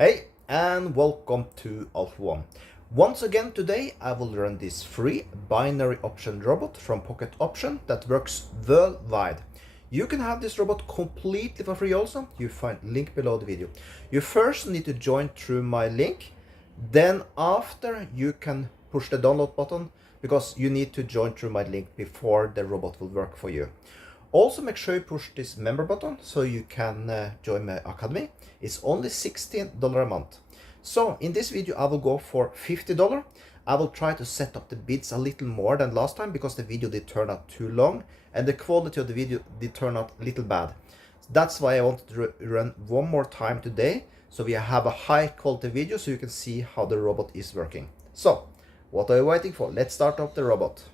Hey, and welcome to Alpha One. Once again today I will run this free binary option robot from Pocket Option that works worldwide. You can have this robot completely for free also. You find link below the video. You first need to join through my link. Then after you can push the download button because you need to join through my link before the robot will work for you. Also make sure you push this member button so you can join my academy. It's only $16 a month. So in this video I will go for $50. I will try to set up the bids a little more than last time because the video did turn out too long and the quality of the video did turn out a little bad. That's why I wanted to run one more time today so we have a high quality video so you can see how the robot is working. So what are you waiting for? Let's start up the robot.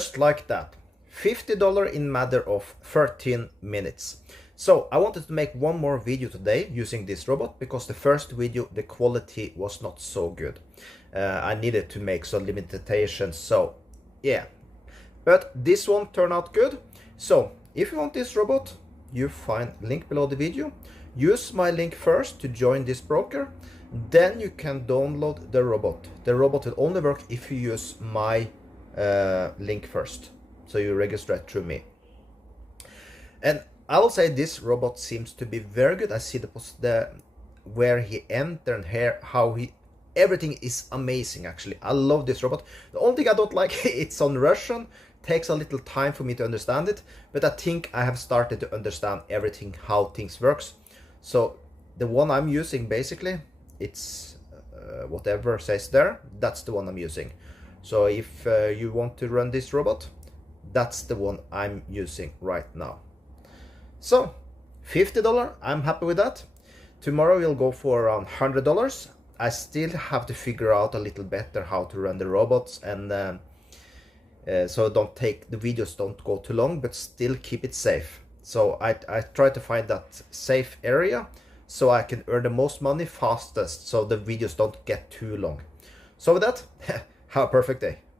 just like that. $50 in matter of 13 minutes. So I wanted to make one more video today using this robot because the first video, the quality was not so good. I needed to make some limitations, so yeah. But this one turned out good. So if you want this robot, you find link below the video. Use my link first to join this broker. Then you can download the robot. The robot will only work if you use my link first. So you register it through me. And I will say this robot seems to be very good. I see the where he entered and here, how he, everything is amazing actually. I love this robot. The only thing I don't like, it's on Russian. Takes a little time for me to understand it, but I think I have started to understand everything, how things works. So the one I'm using, basically, it's whatever says there, that's the one I'm using. So if you want to run this robot, that's the one I'm using right now. So $50, I'm happy with that. Tomorrow we'll go for around $100. I still have to figure out a little better how to run the robots, and so the videos don't go too long, but still keep it safe. So I try to find that safe area so I can earn the most money fastest, so the videos don't get too long. So with that, have a perfect day.